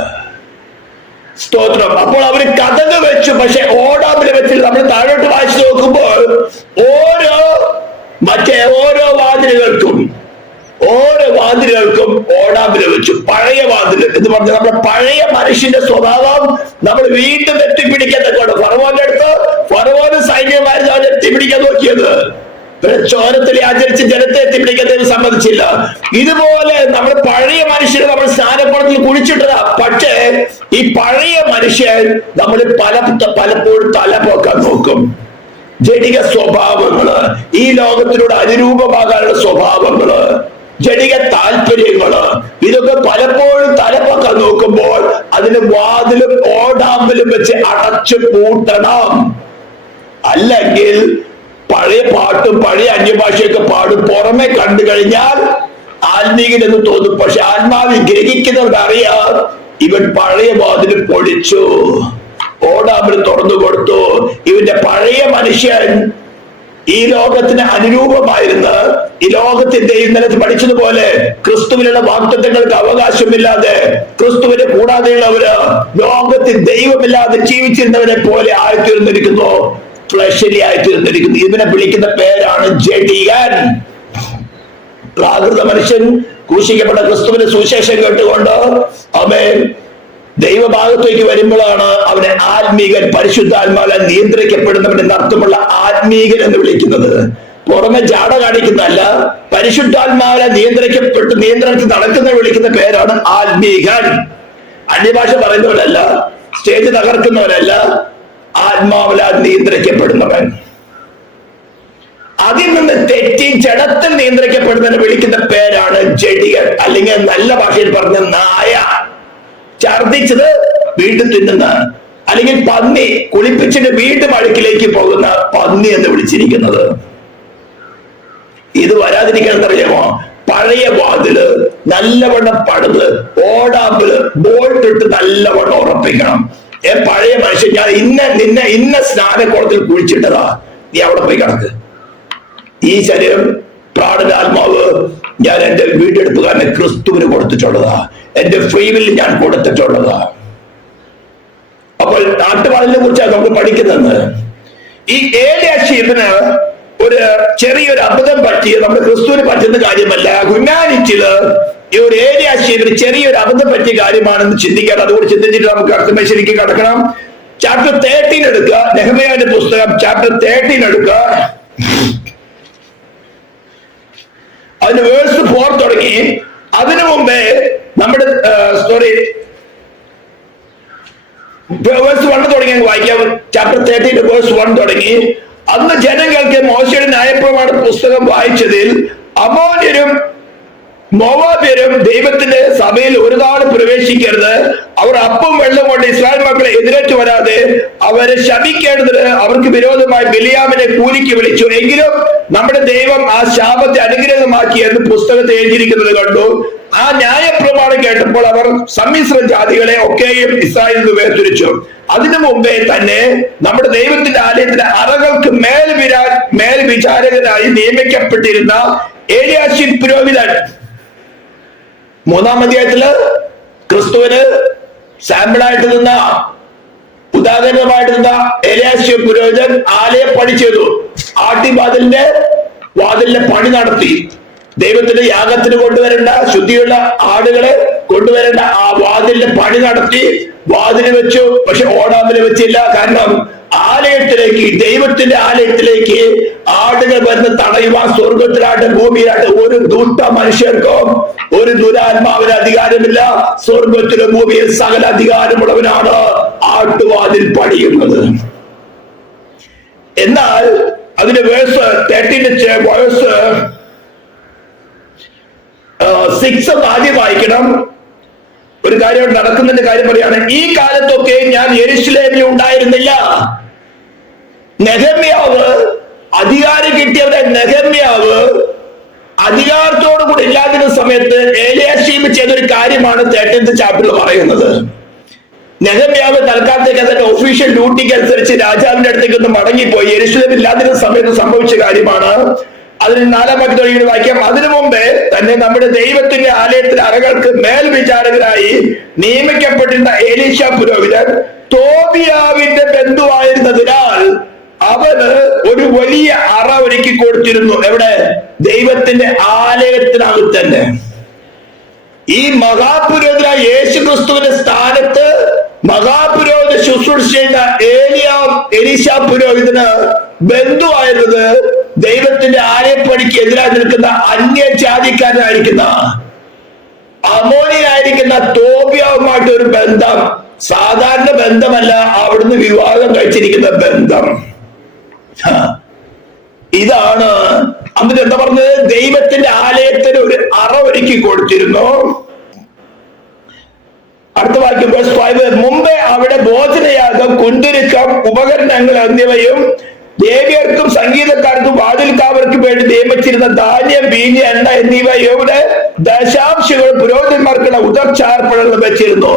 സ്തോത്രം. അപ്പോൾ അവര് കതക് വെച്ചു, പക്ഷെ ഓടാമ്പിൽ വെച്ചില്ല. നമ്മൾ താഴോട്ട് വായിച്ചു നോക്കുമ്പോൾ ഓരോ വാതിലുകൾക്കും ഓടാമ്പില് വെച്ചു. പഴയ വാതില് എന്ന് പറഞ്ഞാൽ നമ്മുടെ പഴയ മനുഷ്യന്റെ സ്വഭാവം നമ്മൾ വീണ്ടും എത്തിപ്പിടിക്കത്തക്കാണ്. ഫറവോന്റെ അടുത്ത് ഫറവോന് സൈന്യമായിരുന്നു അവൻ എത്തിപ്പിടിക്കാൻ നോക്കിയത്. ചോരത്തിൽ ആചരിച്ച് ജനത്തെ എത്തിപ്പിടിക്കുന്നതിന് സമ്മതിച്ചില്ല. ഇതുപോലെ നമ്മൾ പഴയ മനുഷ്യരെ നമ്മൾ സ്നാനക്കുളത്തിൽ കുഴിച്ചിട്ടതാ. പക്ഷേ ഈ പഴയ മനുഷ്യൻ നമ്മൾ പലപ്പോഴും തലപോക്കാൻ നോക്കും. ജഡിക സ്വഭാവങ്ങള്, ഈ ലോകത്തിലൂടെ അനുരൂപമാകാനുള്ള സ്വഭാവങ്ങള്, ജഡിക താല്പര്യങ്ങള്, ഇതൊക്കെ പലപ്പോഴും തലപ്പൊക്കാൻ നോക്കുമ്പോൾ അതിന് വാതിലും ഓടാമ്പലും വെച്ച് അടച്ചു പൂട്ടണം. അല്ലെങ്കിൽ പഴയ പാട്ടും പഴയ അന്യഭാഷയൊക്കെ പാടും പുറമെ കണ്ടു കഴിഞ്ഞാൽ ആത്മീകനെന്ന് തോന്നും. പക്ഷെ ആത്മാവിൽ ഗ്രഹിക്കുന്നവർക്ക് അറിയാം ഇവൻ പഴയ വാതിൽ പൊളിച്ചു, ഓടാമ്പൽ തുറന്നു കൊടുത്തു. ഇവന്റെ പഴയ മനുഷ്യൻ ഈ ലോകത്തിന് അനുരൂപമായിരുന്ന, ഈ ലോകത്തിന്റെ ഇന്നലെ പഠിച്ചതുപോലെ ക്രിസ്തുവിനുള്ള വാഗ്ദത്തങ്ങൾക്ക് അവകാശമില്ലാതെ, ക്രിസ്തുവിനെ കൂടാതെയുള്ളവര് ലോകത്തിൽ ദൈവമില്ലാതെ ജീവിച്ചിരുന്നവരെ പോലെ ആയിത്തീർന്നിരിക്കുന്നു, ഫ്ലഷലി ആയിത്തീർന്നിരിക്കുന്നു. ഇതിനെ വിളിക്കുന്ന പേരാണ് ജഡികൻ. പ്രാകൃത മനുഷ്യൻ ക്രൂശിക്കപ്പെട്ട ക്രിസ്തുവിന്റെ സുവിശേഷം കേട്ടുകൊണ്ട് അവൻ ദൈവഭാഗത്തേക്ക് വരുമ്പോഴാണ് അവനെ ആത്മീകൻ, പരിശുദ്ധാത്മാവിൽ നിയന്ത്രിക്കപ്പെടുന്നവന്റെ അർത്ഥമുള്ള ആത്മീകൻ എന്ന് വിളിക്കുന്നത്. പുറമെ ജാട കാണിക്കുന്നതല്ല, പരിശുദ്ധാത്മാവിലെ നിയന്ത്രണത്തിൽ നടക്കുന്ന വിളിക്കുന്ന പേരാണ് ആത്മീകൻ. അന്യഭാഷ പറയുന്നവരല്ല, സ്റ്റേജ് തകർക്കുന്നവരല്ല, ആത്മാവിലാൽ നിയന്ത്രിക്കപ്പെടുന്നവൻ. അതിൽ നിന്ന് തെറ്റി ജഡത്തിൽ നിയന്ത്രിക്കപ്പെടുന്നവനെ വിളിക്കുന്ന പേരാണ് ജഡികൻ. അല്ലെങ്കിൽ നല്ല ഭാഷയിൽ പറഞ്ഞ നായ. ഛർദിച്ചത് വീണ്ടും തിന്നുന്ന, അല്ലെങ്കിൽ പന്നി കുളിപ്പിച്ചിട്ട് വീണ്ടും അഴുക്കിലേക്ക് പോകുന്ന പന്നി എന്ന് വിളിച്ചിരിക്കുന്നത്. ഇത് വരാതിരിക്കാൻ അറിയാമോ? പഴയ വാതില് നല്ലവണ്ണം പടുത് ഓടാമ്പില് ബോൾട്ട് ഇട്ട് നല്ലവണ്ണം ഉറപ്പിക്കണം. പഴയ മനുഷ്യൻ, ഞാൻ ഇന്ന സ്നാനക്കുളത്തിൽ കുഴിച്ചിട്ടതാ, നീ അവിടെ പോയി കിടക്ക്. ഈ ശരീരം പ്രാണനാത്മാവ് ഞാൻ എന്റെ വീണ്ടെടുപ്പുകാരനെ ക്രിസ്തുവിന് കൊടുത്തിട്ടുള്ളതാ, എന്റെ ഫ്രീവിൽ ഞാൻ കൊടുത്തിട്ടുള്ളതാ. അപ്പോൾ നാട്ടുപാടിനെ കുറിച്ചാണ് നമ്മൾ പഠിക്കുന്നത്. ഈ ഏലിയാശീബിന് ഒരു ചെറിയൊരു അബദ്ധം പറ്റിയ, നമ്മൾ ക്രിസ്തുവിന് പറ്റുന്ന കാര്യമല്ല, ഹ്യൂമാനിറ്റിയില് ഈ ഒരു ഏലിയാശീബിന് ചെറിയൊരു അബദ്ധം പറ്റിയ കാര്യമാണെന്ന് ചിന്തിക്കാൻ, അതുകൊണ്ട് ചിന്തിച്ചിട്ട് നമുക്ക് അടുത്ത ശരിക്കും കിടക്കണം. ചാപ്റ്റർ 13 എടുക്കുക, നെഹെമ്യാവിന്റെ പുസ്തകം ചാപ്റ്റർ 13 എടുക്കുക. അതിന് വേഴ്സ് 4 തുടങ്ങി. അതിനു മുമ്പേ നമ്മുടെ വേഴ്സ് 1 തുടങ്ങി വായിക്കാം. ചാപ്റ്റർ 13 വേഴ്സ് 1 തുടങ്ങി. അന്ന് ജനങ്ങൾക്ക് മോശയുടെ ന്യായപ്രമാണ പുസ്തകം വായിച്ചതിൽ അമോര്യരും മോവാബ്യരും ദൈവത്തിന്റെ സഭയിൽ ഒരു നാളും പ്രവേശിക്കരുത്, അവർ അപ്പം വെള്ളം കൊണ്ട് ഇസ്രായേൽ മക്കളെ എതിരേറ്റു വരാതെ അവരെ ശപിക്കേണ്ടതിന് അവർക്ക് വിരോധമായി ബിലിയാമിനെ കൂലിക്ക് വിളിച്ചു. എങ്കിലും നമ്മുടെ ദൈവം ആ ശാപത്തെ അനുഗ്രഹമാക്കി എന്ന് പുസ്തകത്തിൽ എഴുതിയിരിക്കുന്നത് കണ്ടു. ആ ന്യായപ്രമാണം കേട്ടപ്പോൾ അവർ സമ്മിശ്ര ജാതികളെ ഒക്കെയും ഇസ്രായേലിൽ നിന്ന് വേർതിരിച്ചു. അതിനു മുമ്പേ തന്നെ നമ്മുടെ ദൈവത്തിന്റെ ആലയത്തിന്റെ അറകൾക്ക് മേൽവിചാരകനായി നിയമിക്കപ്പെട്ടിരുന്ന ഏലിയാശീബ് പുരോഹിതൻ, 3-ാം അധ്യായത്തില് ക്രിസ്തുവിന് സാമ്പിളായിട്ട് നിന്ന, ഉദാഹരണമായിട്ട് നിന്ന ഏലിയാശീബ് പുരോഹിതൻ ആലയം പണി ചെയ്തു. ആട്ടിവാതിലിന്റെ പണി നടത്തി. ദൈവത്തിന്റെ യാഗത്തിന് കൊണ്ടുവരേണ്ട ശുദ്ധിയുള്ള ആടുകളെ കൊണ്ടുവരേണ്ട ആ വാതിലിന്റെ പണി നടത്തി. വാതിൽ വെച്ചു, പക്ഷെ ഓടാമ്പല് വെച്ചില്ല. കാരണം ആലയത്തിലേക്ക്, ദൈവത്തിന്റെ ആലയത്തിലേക്ക് ആടുകൾ വരുന്ന തടയുവാൻ സ്വർഗത്തിലായിട്ട് ഭൂമിയിലായിട്ട് ഒരു ദുഷ്ട മനുഷ്യർക്കും ഒരു ദുരാത്മാവിന് അധികാരമില്ല. സ്വർഗത്തിലും ഭൂമിയിൽ സകല അധികാരമുള്ളവനാണ് ആട്ടുവാതിൽ പണിയുന്നത്. എന്നാൽ അതിന്റെ വേഴ്സ് 13 വേഴ്സ് 6 ആദ്യം വായിക്കണം. ഒരു കാര്യം നടക്കുന്നതിന്റെ കാര്യം പറയാണ്. ഈ കാലത്തൊക്കെ ഞാൻ യെരൂശലേമിൽ ഉണ്ടായിരുന്നില്ല. നെഹെമ്യാവ് അധികാരം കിട്ടിയവരെ, നെഹെമ്യാവ് അധികാരത്തോടു കൂടി ഇല്ലാതിരുന്ന സമയത്ത് ഏലിയാശീബ് ചെയ്തൊരു കാര്യമാണ് 13th ചാപ്റ്ററിൽ പറയുന്നത്. നെഹമ്യാവ് തൽക്കാലത്തേക്ക് അതിന്റെ ഒഫീഷ്യൽ ഡ്യൂട്ടിക്ക് അനുസരിച്ച് രാജാവിന്റെ അടുത്തേക്ക് ഒന്ന് മടങ്ങിപ്പോയി. യെരൂശലേമിൽ ഇല്ലാതിരുന്ന സമയത്ത് സംഭവിച്ച കാര്യമാണ്. അതിന് 4-ാം വാക്യത്തിൽ വായിക്കാം. അതിനു മുമ്പേ തന്നെ നമ്മുടെ ദൈവത്തിന്റെ ആലയത്തിലെ അറകൾക്ക് മേൽവിചാരകരായി നിയമിക്കപ്പെട്ടിരുന്ന എലീശാ പുരോഹിതൻ തോബിയാവിന്റെ ബന്ധുവായിരുന്നതിനാൽ അവന് ഒരു വലിയ അറ ഒരുക്കി കൊടുത്തിരുന്നു. എവിടെ? ദൈവത്തിന്റെ ആലയത്തിനകത്ത് തന്നെ. ഈ മഹാപുരോഹിതനായ യേശു ക്രിസ്തുവിന്റെ സ്ഥാനത്ത് മഹാപുരോഹിത ശുശ്രൂഷ ചെയ്ത എലീശാ പുരോഹിതന് ബന്ധുവായിരുന്നത് ദൈവത്തിന്റെ ആലയപ്പണിക്ക് എതിരായി നിൽക്കുന്ന അന്യജാതിക്കാരനായിരിക്കുന്ന അമോനിയനായിരിക്കുന്ന തോബിയാവുമായിട്ട് ഒരു ബന്ധം. സാധാരണ ബന്ധമല്ല, അവിടുന്ന് വിവാഹം കഴിച്ചിരിക്കുന്ന ബന്ധം. ഇതാണ് അന്നിട്ട് എന്താ പറഞ്ഞത്? ദൈവത്തിന്റെ ആലയത്തിന് ഒരു അറ ഒരുക്കി കൊടുത്തിരുന്നു. അടുത്ത വാക്യം വേഴ്സ് 5. മുമ്പേ അവിടെ ഭോജനയാഗം, കുന്തിരുക്കം, ഉപകരണങ്ങൾ എന്നിവയും ലേവ്യർക്കും സംഗീതക്കാർക്കും വാതിൽക്കാവർക്കും വേണ്ടി നിയമിച്ചിരുന്ന ധാന്യം, വീഞ്ഞ്, എണ്ണ എന്നിവയുടെ ദശാംശങ്ങൾ പുരോഹിതന്മാർക്കുള്ള ഉദർച്ചാർപ്പണങ്ങൾ വെച്ചിരുന്നു.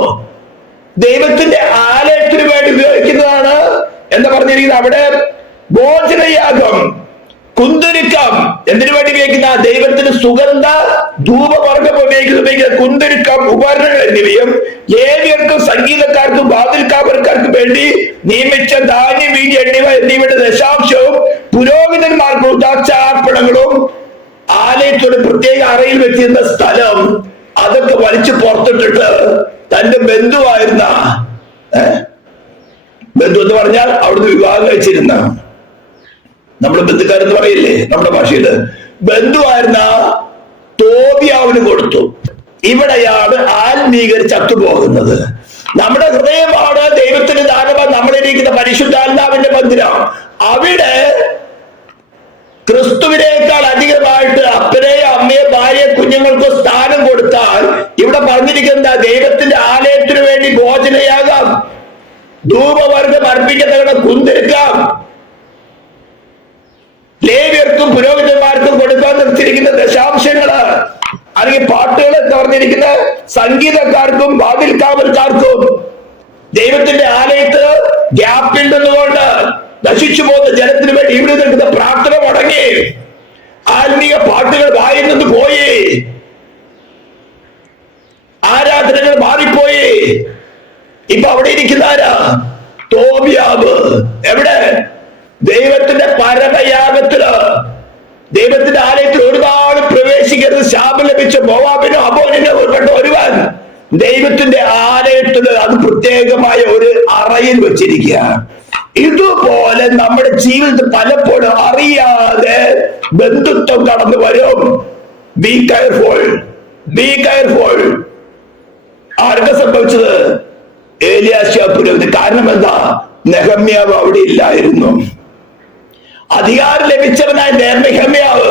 ദൈവത്തിന്റെ ആലയത്തിന് വേണ്ടി ഉപയോഗിക്കുന്നതാണ് എന്താ പറഞ്ഞിരിക്കുന്നത്? അവിടെ ഭോജനയാഗം, കുന്തുരുക്കം എന്തിനു വേണ്ടി ഉപയോഗിക്കുന്ന? ദൈവത്തിന് സുഗന്ധ ധൂപവർഗം ഉപയോഗിക്കുന്ന കുന്തുരുക്കം, ഉപകരണങ്ങൾ എന്നിവയും ലേവ്യർക്കും സംഗീതക്കാർക്കും വാതിൽക്കാവർക്കാർക്കും വേണ്ടി നിയമിച്ച ധാന്യം, വീഞ്ഞ്, എണ്ണ എന്നിവയുടെ ദശാംശവും പുരോഹിതന്മാർക്ക് ഉദാച്ചാർപ്പണങ്ങളും ആലയത്തോട് പ്രത്യേക അറയിൽ വെച്ചിരുന്ന സ്ഥലം അതൊക്കെ വലിച്ചു പുറത്തിട്ടിട്ട് തന്റെ ബന്ധുവായിരുന്ന ബന്ധു എന്ന് പറഞ്ഞാൽ അവിടുന്ന് വിവാഹം കഴിച്ചിരുന്ന, നമ്മുടെ ബന്ധുക്കാരെന്ന് പറയില്ലേ നമ്മുടെ ഭാഷയില്, ബന്ധുവായിരുന്ന തോബിയാവിന് കൊടുത്തു. ഇവിടെയാണ് ആത്മീകർ ചത്തുപോകുന്നത്. നമ്മുടെ ഹൃദയമാണ് ദൈവത്തിന്റെ ദാനമാണ് നമ്മളിരിക്കുന്ന പരിശുദ്ധാത്മാവിന്റെ മന്ദിരം. അവിടെ ക്രിസ്തുവിനേക്കാൾ അധികമായിട്ട് അപ്പനെയോ അമ്മയോ ഭാര്യയോ കുഞ്ഞുങ്ങൾക്കോ സ്ഥാനം കൊടുത്താൽ ഇവിടെ പറഞ്ഞിരിക്കുന്ന ദൈവത്തിന്റെ ആലയത്തിനു വേണ്ടി ഭോജനയാകാം, ധൂപവർഗം അർപ്പിക്കത്തക്ക കുന്തിരിക്കാം, ലേവ്യർക്കും പുരോഹിതന്മാർക്കും കൊടുക്കാൻ നിർത്തിയിരിക്കുന്ന ദശാംശങ്ങള് അല്ലെങ്കിൽ പാട്ടുകൾ എന്ന് പറഞ്ഞിരിക്കുന്ന സംഗീതക്കാർക്കും വാതിൽക്കാവൽക്കാർക്കും ദൈവത്തിന്റെ ആലയത്ത് ഗ്യാപ്പിൽ നിന്നുകൊണ്ട് നശിച്ചു പോകുന്ന ജനത്തിന് വേണ്ടി ഇവിടെ നിൽക്കുന്ന പ്രാർത്ഥന മുടങ്ങി, ആത്മീയ പാട്ടുകൾ വായിൽ നിന്ന് പോയി, ആരാധനകൾ മാറിപ്പോയി. ഇപ്പൊ അവിടെ ഇരിക്കുന്ന ആരാ? തോബിയാവ്. എവിടെ? ദൈവത്തിന്റെ പരമയാഗത്തില്, ദൈവത്തിന്റെ ആലയത്തിൽ ഒരു നാൾ പ്രവേശിക്കരുത് ശാപം ലഭിച്ച മോവാബിനോ അമോനിനോ ഉൾപ്പെട്ട ഒരുവൻ ദൈവത്തിന്റെ ആലയത്തില് അത് പ്രത്യേകമായ ഒരു അറയിൽ വെച്ചിരിക്കുക. ഇതുപോലെ നമ്മുടെ ജീവിതത്തിൽ പലപ്പോഴും അറിയാതെ ബന്ധുത്വം കടന്നു വരും. Be careful, be careful. ആർക്കാ സംഭവിച്ചത്? ഏലിയാശാ പുരോഹിതൻ. കാരണം എന്താ? നെഹമ്യാവ് അവിടെ ഇല്ലായിരുന്നു. അധികാരം ലഭിച്ചവനായ നെഹമ്യാവ്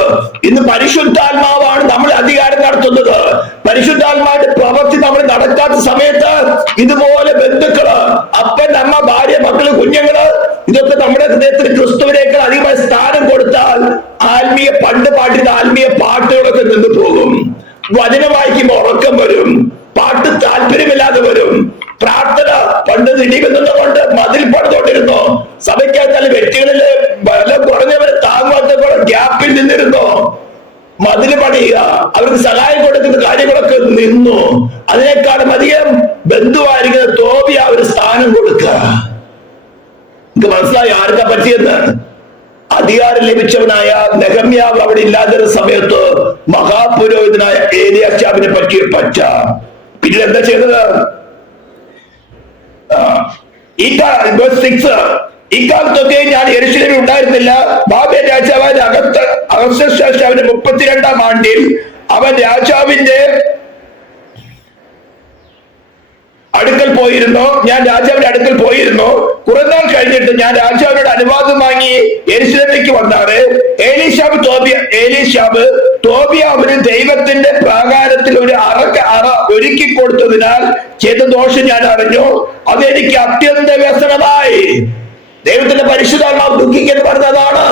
ഇന്ന് പരിശുദ്ധാത്മാവാണ് നമ്മൾ അധികാരം നടത്തുന്നത്. പരിശുദ്ധാത്മാവിന്റെ പ്രവൃത്തി നമ്മൾ നടക്കാത്ത സമയത്ത് ഇതുപോലെ ബന്ധുക്കള്, അപ്പൻ, അമ്മ, ഭാര്യ, മക്കള്, കുഞ്ഞുങ്ങള്, ഇതൊക്കെ നമ്മുടെ ഹൃദയത്തിൽ ക്രിസ്തുവിനേക്കാൾ അധികമായി സ്ഥാനം കൊടുത്താൽ ആത്മീയ പണ്ട് പാട്ടിന്റെ ആത്മീയ പാട്ടുകളൊക്കെ നിന്ന് പോകും. വചനം വായിക്കുമ്പോൾ ഉറക്കം വരും, പാട്ട് താല്പര്യമില്ലാതെ വരും. പ്രാർത്ഥന പണ്ട് ഇടികുന്നതുകൊണ്ട് മതിൽ പണിതുകൊണ്ടിരുന്നു. സഭയ്ക്കകത്തല്ല വ്യക്തികളില് ബലം കുറഞ്ഞവരെ താങ്ങാത്ത ഗ്യാപ്പിൽ നിന്നിരുന്നു. മതിൽ പണിയുക, അവർക്ക് സഹായം കൊടുക്കുന്ന കാര്യങ്ങളൊക്കെ നിന്നു. അതിനേക്കാളും അധികം ബന്ധുവായിരിക്കുന്ന തോബിയ ഒരു സ്ഥാനം കൊടുക്കുക. എനിക്ക് മനസ്സിലായി ആർക്കാ പറ്റിയെന്ന്. അധികാരം ലഭിച്ചവനായ നെഹമ്യാവ് അവിടെ ഇല്ലാതിരുന്ന സമയത്ത് മഹാപുരോഹിതനായ ഏലിയാശാവിനെ പറ്റിയ പറ്റ. പിന്നീട് എന്താ ചെയ്തത്? ഇക്കാലത്തൊക്കെ ഞാൻ യെരൂശലേമിൽ ഉണ്ടായിരുന്നില്ല. ബാബേൽ രാജാവായ അഹസ്വേരോശിന്റെ 32-ാം ആണ്ടിൽ അവൻ രാജാവിന്റെ അടുക്കൽ പോയിരുന്നു. ഞാൻ രാജാവിന്റെ അടുക്കൽ പോയിരുന്നു. കുറെ നാൾ കഴിഞ്ഞിട്ട് ഞാൻ രാജാവിനോട് അനുവാദം വാങ്ങി യെരൂശലേമിലേക്ക് വന്നാറ്. ഏലീശാബ് തോബിയാവിന് ദൈവത്തിന്റെ പ്രാകാരത്തിൽ ഒരു അറ ഒരുക്കി കൊടുത്തതിനാൽ ചെയ്ത ദോഷം ഞാൻ അറിഞ്ഞു. അതെനിക്ക് അത്യന്ത വ്യസനമായി. ദൈവത്തിന്റെ പരിശുദ്ധാത്മാവ് ദുഃഖിക്കാൻ പറഞ്ഞതാണ്.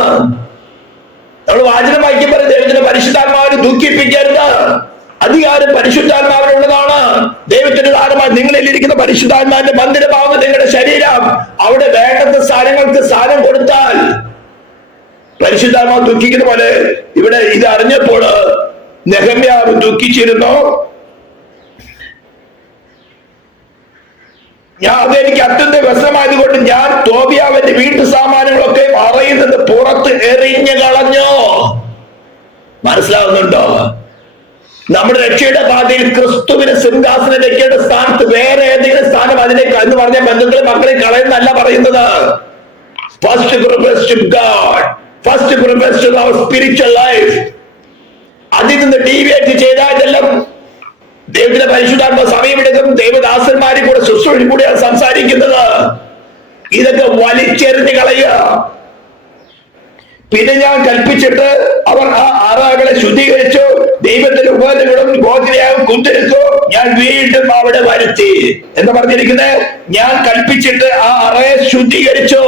നമ്മൾ വാചനം വായിക്കുമ്പോൾ ദൈവത്തിന്റെ പരിശുദ്ധാത്മാവിനെ ദുഃഖിപ്പിക്കരുത്. അധികാരം പരിശുദ്ധാത്മാവിനുള്ളതാണ്. ദൈവത്തിന്റെ ദാനമായി നിങ്ങളിൽ ഇരിക്കുന്ന പരിശുദ്ധാത്മാവിന്റെ മന്ദിരമാകുന്ന നിങ്ങളുടെ ശരീരം. അവിടെ വേണ്ടത്ര സ്ഥാനങ്ങൾക്ക് സ്ഥാനം കൊടുത്താൽ പരിശുദ്ധാത്മാവ് ദുഃഖിക്കുന്ന പോലെ ഇവിടെ ഇത് അറിഞ്ഞപ്പോൾ നെഹമ്യാവ് ദുഃഖിച്ചിരുന്നു. അതെനിക്ക് അത്യന്ത വ്യസനമായതുകൊണ്ട് ഞാൻ തോബിയാവിന്റെ വീട്ടു സാമാനങ്ങളൊക്കെ അറയിൽ നിന്ന് പുറത്ത് എറിഞ്ഞു കളഞ്ഞു. മനസ്സിലാവുന്നുണ്ടോ? നമ്മുടെ രക്ഷയുടെ പാതയിൽ ക്രിസ്തുവിന് സിംഹാസനം വെക്കേണ്ട സ്ഥാനത്ത് വേറെ ഏതെങ്കിലും സ്ഥാനം അതിലേക്ക് എന്ന് പറഞ്ഞ ബന്ധുക്കളെ മക്കളെ കളയുന്നല്ല പറയുന്നത്. First preference to God, first preference to our spiritual life. അതിൽ നിന്ന് ഡീവിയേറ്റ് ചെയ്താൽ ഇതെല്ലാം ദൈവത്തിന്റെ പരിശുദ്ധാത്മ സമയമെടുക്കും. ദൈവദാസന്മാരെ കൂടെ ശുശ്രൂഷ കൂടിയാണ് സംസാരിക്കുന്നത്. ഇതൊക്കെ വലിച്ചെറിഞ്ഞ് കളയുക. പിന്നെ ഞാൻ കൽപ്പിച്ചിട്ട് അവർ ആ അറകളെ ശുദ്ധീകരിച്ചു, ദൈവത്തിന്റെ ഉപകരണങ്ങളും ഗോത്രയാകും കുന്തിരിച്ചു, ഞാൻ വീണ്ടും അവിടെ വരുത്തി എന്ന് പറഞ്ഞിരിക്കുന്നത്. ഞാൻ കൽപ്പിച്ചിട്ട് ആ അറയെ ശുദ്ധീകരിച്ചു.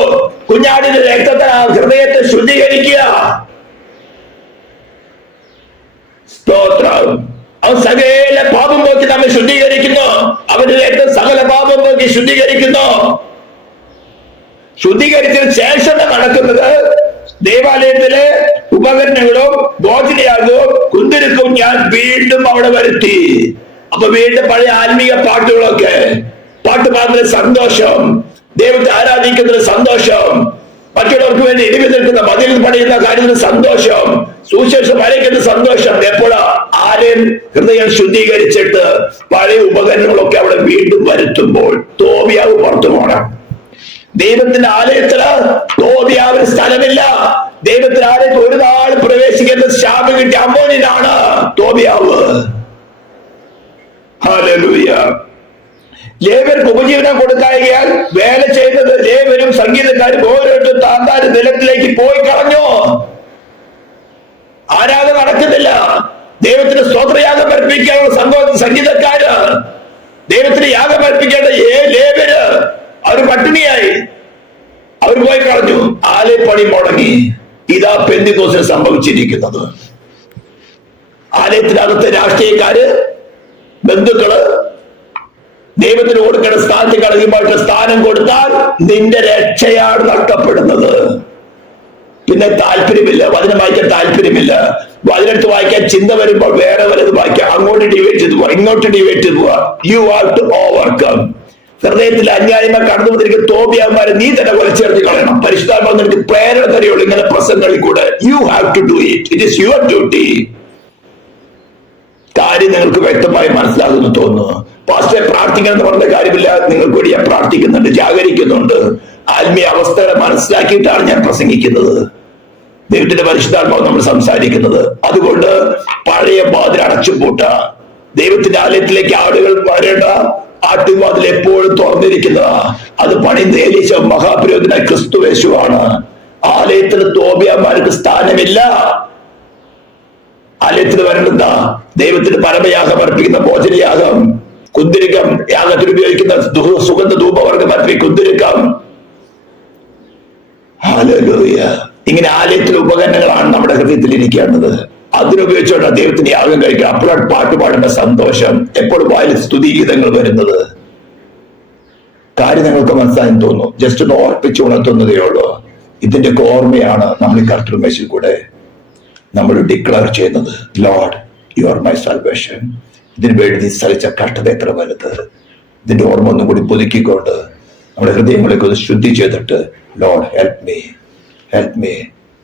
കുഞ്ഞാടിന്റെ രക്തത്തിൽ ആ ഹൃദയത്തെ ശുദ്ധീകരിക്കുക. സ്തോത്രം. അവൻ സകല പാപം പോക്കി നമ്മെ ശുദ്ധീകരിക്കുന്നു. അവന്റെ രക്തം സകല പാപം പോക്കി ശുദ്ധീകരിക്കുന്നു. ശുദ്ധീകരിച്ചതിന് ശേഷം നടക്കുന്നത് ദേവാലയത്തിലെ ഉപകരണങ്ങളും ഭോജനയാകും കുന്തിരിക്കും ഞാൻ വീണ്ടും അവിടെ വരുത്തി. അപ്പൊ വീണ്ടും പഴയ ആത്മീയ പാട്ടുകളൊക്കെ, പാട്ട് പാടുന്നതിന് സന്തോഷം, ദൈവത്തെ ആരാധിക്കുന്നതിന് സന്തോഷം, മറ്റുള്ളവർക്ക് വേണ്ടി ഇടിവി നിൽക്കുന്ന മതിൽ പണിയുന്ന കാര്യത്തിന് സന്തോഷം, സുശേഷം വരയ്ക്കുന്ന സന്തോഷം. എപ്പോഴാ ആലയം ഹൃദയം ശുദ്ധീകരിച്ചിട്ട് പഴയ ഉപകരണങ്ങളൊക്കെ അവിടെ വീണ്ടും വരുത്തുമ്പോൾ തോബിയാവ് പുറത്തു പോകണം. ദൈവത്തിന്റെ ആലയത്തില് തോബിയാവിന് സ്ഥലമില്ല. ദൈവത്തിന്റെ ആലയത്തിൽ ഒരു നാൾ പ്രവേശിക്കുന്ന ശാപം കിട്ടിയ അമ്മോനിനാണ് തോബിയാവ്. ഹല്ലേലൂയ. ലേവ്യർക്ക് ഉപജീവനം കൊടുക്കായികയാൽ വേല ചെയ്തത് ലേവ്യരും സംഗീതക്കാരും ഓരോരുത്തരും താന്താന്റെ നിലത്തിലേക്ക് പോയി കളഞ്ഞു. ആരാധന നടക്കുന്നില്ല. ദൈവത്തിന് സ്തോത്രയാഗം അർപ്പിക്കാനുള്ള സംഗീതക്കാര്, ദൈവത്തിന് യാഗം അർപ്പിക്കേണ്ട ലേവ്യര് അവർ പട്ടിണിയായി. അവർ പോയി കളഞ്ഞു. ആലയപ്പണി മുടങ്ങി. ഇതാ പെന്തിക്കോസിന് സംഭവിച്ചിരിക്കുന്നത്. ആലയത്തിനകത്ത് രാഷ്ട്രീയക്കാര്, ബന്ധുക്കള് ദൈവത്തിന് കൊടുക്കേണ്ട സ്ഥാനത്ത് കളയുമ്പോൾ സ്ഥാനം കൊടുത്താൽ നിന്റെ രക്ഷയാണ് നഷ്ടപ്പെടുന്നത്. പിന്നെ താല്പര്യമില്ല, വചനം വായിക്കാൻ താല്പര്യമില്ല. വചനത്ത് വായിക്കാൻ ചിന്ത വരുമ്പോൾ വേറെ വല്ലതും വായിക്കാം. അങ്ങോട്ട് ഡിവൈറ്റ് ചെയ്ത് പോവാ, ഇങ്ങോട്ട് ഡിവൈറ്റ് ചെയ്ത് പോവാ. You have to overcome. ഹൃദയത്തിൽ അന്യായമായി കടന്നു വന്നിരിക്കുന്ന തോബിയാവന്മാരെ നീ തന്നെ വലിച്ചെറിഞ്ഞ് കളയണം. പരിശുദ്ധാത്മാവ് നിനക്ക് പ്രേരണ തരുള്ളൂ ഇങ്ങനെ പ്രസംഗങ്ങളിൽ കൂടെ. You have to do it. It is your duty. കാര്യം നിങ്ങൾക്ക് വ്യക്തമായി മനസ്സിലാകുന്നു തോന്നുന്നു. പാസ്റ്ററെ പ്രാർത്ഥിക്കണം എന്ന് പറഞ്ഞ കാര്യമില്ല. നിങ്ങൾക്ക് വേണ്ടി ഞാൻ പ്രാർത്ഥിക്കുന്നുണ്ട്, ജാഗരിക്കുന്നുണ്ട്. ആത്മീയ അവസ്ഥകളെ മനസ്സിലാക്കിയിട്ടാണ് ഞാൻ പ്രസംഗിക്കുന്നത്. ദൈവത്തിന്റെ പരിശുദ്ധാത്മാവ് നമ്മൾ സംസാരിക്കുന്നത്. അതുകൊണ്ട് പഴയ വാതിൽ അടച്ചുപൂട്ട. ദൈവത്തിന്റെ ആലയത്തിലേക്ക് ആളുകൾ വരേണ്ട ആട്ടുവാതിൽ എപ്പോഴും തുറന്നിരിക്കുന്നതാ. അത് പണിത് ഏലീശ മഹാപുരോഹിതനായ ക്രിസ്തുവേശുവാണ്. ആലയത്തിൽ തോബിയാന്മാർക്ക് സ്ഥാനമില്ല. ആലയത്തിൽ വരേണ്ടതാ ദൈവത്തിന് പരമയാഗം അർപ്പിക്കുന്ന ഭോജനയാഗം, കുന്തിരിക്കം, യാഗത്തിന് ഉപയോഗിക്കുന്ന സുഗന്ധ ധൂപവർഗം അർപ്പിക്കുന്ന കുന്തിരിക്കം. ഹല്ലേലൂയ. ഇങ്ങനെ ആലയത്തിലെ ഉപകരണങ്ങളാണ് നമ്മുടെ ഹൃദയത്തിൽ ഇരിക്കേണ്ടത്. അതിനുപയോഗിച്ചുകൊണ്ട് ദൈവത്തിന് യാഗം കഴിക്കുക. അപ്പോഴാണ് പാട്ടുപാടേണ്ട സന്തോഷം, എപ്പോഴും വായിൽ സ്തുതിഗീതങ്ങൾ വരുന്നത്. കാര്യം നിങ്ങൾക്ക് മനസ്സിലായെന്ന് തോന്നുന്നു. ജസ്റ്റ് ഒന്ന് ഓർപ്പിച്ച് ഉണർത്തുന്നതേ ഉള്ളൂ. ഇതിന്റെ ഓർമ്മയാണ് നമ്മൾ ഈ കർത്തൃമേശിൽ കൂടെ നമ്മൾ ഡിക്ലെയർ ചെയ്യുന്നത്. Lord, you are my salvation. ഇതിനു വേണ്ടി നീ സഹിച്ച കഷ്ടത എത്ര വലുത്. ഇതിന്റെ ഓർമ്മ ഒന്നും കൂടി പുതുക്കിക്കൊണ്ട് നമ്മുടെ ഹൃദയങ്ങളൊക്കെ ഒന്ന് ശുദ്ധി ചെയ്തിട്ട്, Lord help me, help me,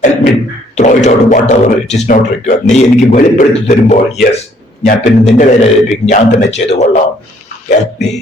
help me throw it out whatever it is not required. നീ എനിക്ക് വെളിപ്പെടുത്തി തരുമ്പോൾ യെസ്, ഞാൻ പിന്നെ നിന്റെ കയ്യിൽ ഏൽപ്പിക്കും, ഞാൻ തന്നെ ചെയ്തു കൊള്ളാം. Help me.